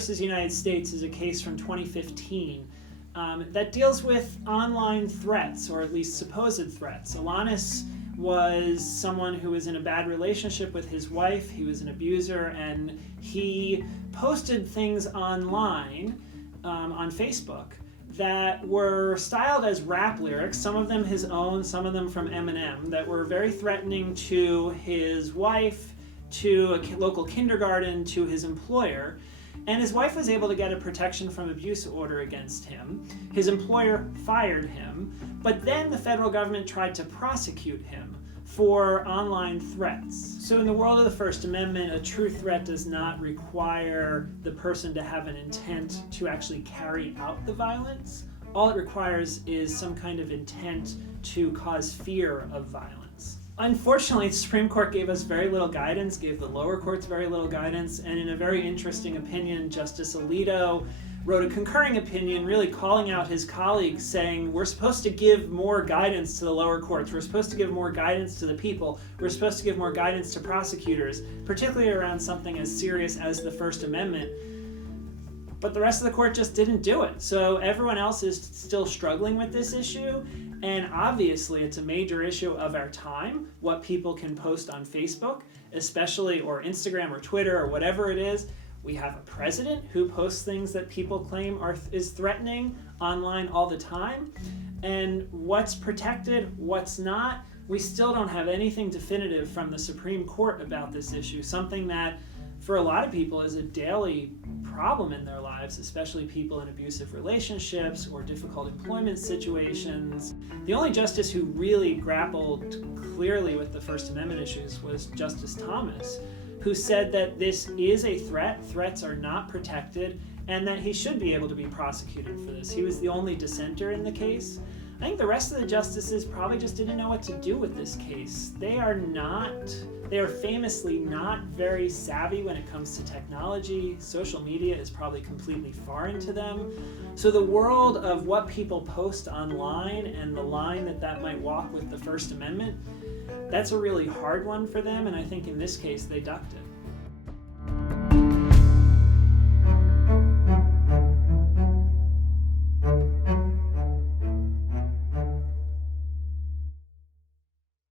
versus United States is a case from 2015 that deals with online threats, or at least supposed threats. Elonis was someone who was in a bad relationship with his wife. He was an abuser, and he posted things online on Facebook that were styled as rap lyrics, some of them his own, some of them from Eminem, that were very threatening to his wife, to a local kindergarten, to his employer. And his wife was able to get a protection from abuse order against him. His employer fired him, but then the federal government tried to prosecute him for online threats. So in the world of the First Amendment, a true threat does not require the person to have an intent to actually carry out the violence. All it requires is some kind of intent to cause fear of violence. Unfortunately, the Supreme Court gave us very little guidance, gave the lower courts very little guidance, and in a very interesting opinion, Justice Alito wrote a concurring opinion really calling out his colleagues, saying we're supposed to give more guidance to the lower courts, we're supposed to give more guidance to the people, we're supposed to give more guidance to prosecutors, particularly around something as serious as the First Amendment. But the rest of the court just didn't do it. So everyone else is still struggling with this issue, and obviously it's a major issue of our time, what people can post on Facebook, especially, or Instagram or Twitter or whatever it is. We have a president who posts things that people claim is threatening online all the time. And what's protected, what's not, we still don't have anything definitive from the Supreme Court about this issue, something that for a lot of people is a daily problem in their lives, especially people in abusive relationships or difficult employment situations. The only justice who really grappled clearly with the First Amendment issues was Justice Thomas, who said that this is a threat, threats are not protected, and that he should be able to be prosecuted for this. He was the only dissenter in the case. I think the rest of the justices probably just didn't know what to do with this case. They are famously not very savvy when it comes to technology. Social media is probably completely foreign to them. So the world of what people post online and the line that might walk with the First Amendment, that's a really hard one for them, and I think in this case they ducked it.